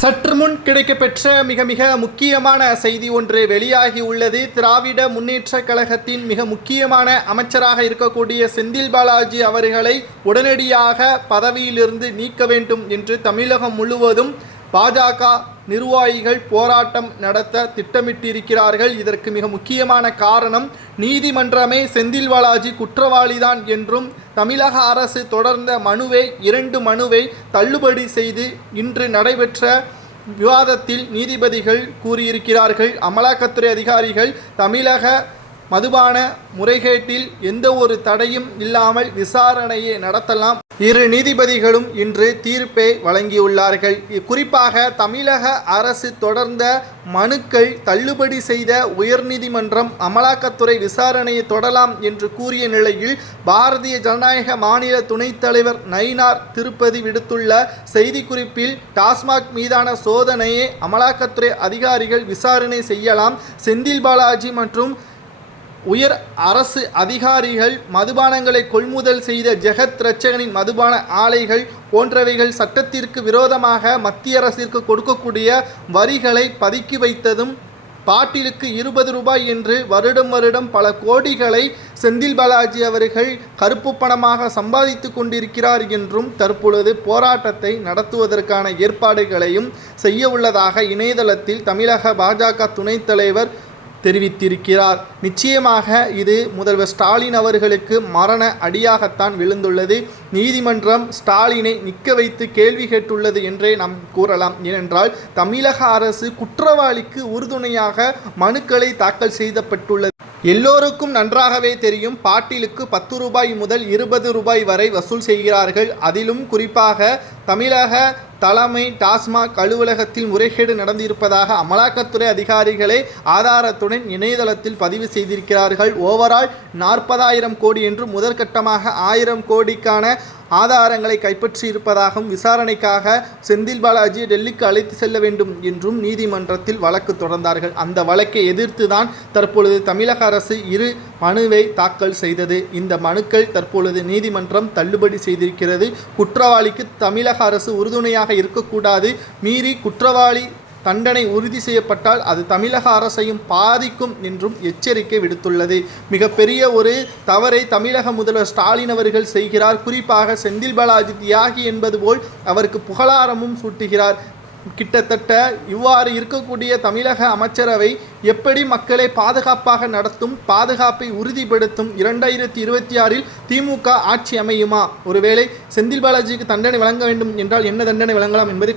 சற்று முன் கிடைக்கப்பெற்ற மிக முக்கியமான செய்தி ஒன்று வெளியாகி உள்ளது. திராவிட முன்னேற்ற கழகத்தின் மிக முக்கியமான அமைச்சராக இருக்கக்கூடிய செந்தில் பாலாஜி அவர்களை உடனடியாக பதவியிலிருந்து நீக்க வேண்டும் என்று தமிழகம் முழுவதும் பாஜக நிர்வாகிகள் போராட்டம் நடத்த திட்டமிட்டிருக்கிறார்கள். இதற்கு மிக முக்கியமான காரணம், நீதிமன்றமே செந்தில் பாலாஜி குற்றவாளிதான் என்றும் தமிழக அரசு தொடர்ந்த இரண்டு மனுவை தள்ளுபடி செய்து இன்று நடைபெற்ற விவாதத்தில் நீதிபதிகள் கூறியிருக்கிறார்கள். அமலாக்கத்துறை அதிகாரிகள் தமிழக மதுபான முறைகேட்டில் எந்த ஒரு தடையும் இல்லாமல் விசாரணையை நடத்தலாம். இரு நீதிபதிகளும் இன்று தீர்ப்பை வழங்கியுள்ளார்கள். குறிப்பாக தமிழக அரசு தொடர்ந்த மனுக்கள் தள்ளுபடி செய்த உயர்நீதிமன்றம் அமலாக்கத்துறை விசாரணையை தொடரலாம் என்று கூறிய நிலையில் பாரதிய ஜனநாயக மாநில துணைத் தலைவர் நயினார் திருப்பதி விடுத்துள்ள செய்திக்குறிப்பில் டாஸ்மாக் மீதான சோதனையை அமலாக்கத்துறை அதிகாரிகள் விசாரணை செய்யலாம். செந்தில் பாலாஜி மற்றும் உயர் அரசு அதிகாரிகள் மதுபானங்களை கொள்முதல் செய்த ஜெகத் ரட்சகனின் மதுபான ஆலைகள் போன்றவைகள் சட்டத்திற்கு விரோதமாக மத்திய அரசிற்கு கொடுக்கக்கூடிய வரிகளை பதுக்கி வைத்ததும், பாட்டிலுக்கு 20 ரூபாய் என்று வருடம் பல கோடிகளை செந்தில் பாலாஜி அவர்கள் கருப்பு பணமாக சம்பாதித்து கொண்டிருக்கிறார் என்றும் தற்பொழுது போராட்டத்தை நடத்துவதற்கான ஏற்பாடுகளையும் செய்ய உள்ளதாக இணையதளத்தில் தமிழக பாஜக துணைத் தலைவர் தெரிவித்திருக்கிறார். நிச்சயமாக இது முதல்வர் ஸ்டாலின் அவர்களுக்கு மரண அடியாகத்தான் விழுந்துள்ளது. நீதிமன்றம் ஸ்டாலினை நிற்க வைத்து கேள்வி கேட்டுள்ளது என்றே நாம் கூறலாம். ஏனென்றால் தமிழக அரசு குற்றவாளிக்கு உறுதுணையாக மனுக்களை தாக்கல் செய்யப்பட்டுள்ளது. எல்லோருக்கும் நன்றாகவே தெரியும், பாட்டிலுக்கு 10 ரூபாய் முதல் 20 ரூபாய் வரை வசூல் செய்கிறார்கள். அதிலும் குறிப்பாக தமிழக தலைமை டாஸ்மாக் அலுவலகத்தில் முறைகேடு நடந்திருப்பதாக அமலாக்கத்துறை அதிகாரிகளே ஆதாரத்துடன் இணையதளத்தில் பதிவு செய்திருக்கிறார்கள். ஓவரால் 40,000 கோடி என்று முதற்கட்டமாக 1000 கோடிக்கான ஆதாரங்களை கைப்பற்றி இருப்பதாகவும் விசாரணைக்காக செந்தில் பாலாஜி டெல்லிக்கு அழைத்து செல்ல வேண்டும் என்றும் நீதிமன்றத்தில் வழக்கு தொடர்ந்தார்கள். அந்த வழக்கை எதிர்த்துதான் தற்பொழுது தமிழக அரசு இரு மனுவை தாக்கல் செய்தது. இந்த மனுக்கள் தற்பொழுது நீதிமன்றம் தள்ளுபடி செய்திருக்கிறது. குற்றவாளிக்கு தமிழக அரசு உறுதுணையாக இருக்கக்கூடாது. மீறி குற்றவாளி தண்டனை உறுதி செய்யப்பட்டால் அது தமிழக அரசையும் பாதிக்கும் என்றும் எச்சரிக்கை விடுத்துள்ளது. மிகப்பெரிய ஒரு தவறை தமிழக முதல்வர் ஸ்டாலின் அவர்கள் செய்கிறார். குறிப்பாக செந்தில் பாலாஜி தியாகி என்பது போல் அவருக்கு புகழாரமும் சூட்டுகிறார். கிட்டத்தட்ட இவ்வாறு இருக்கக்கூடிய தமிழக அமைச்சரவை எப்படி மக்களை பாதுகாப்பாக நடத்தும், பாதுகாப்பை உறுதிப்படுத்தும்? 2026 திமுக ஆட்சி அமையுமா? ஒருவேளை செந்தில் பாலாஜிக்கு தண்டனை வழங்க வேண்டும் என்றால் என்ன தண்டனை வழங்கலாம் என்பதை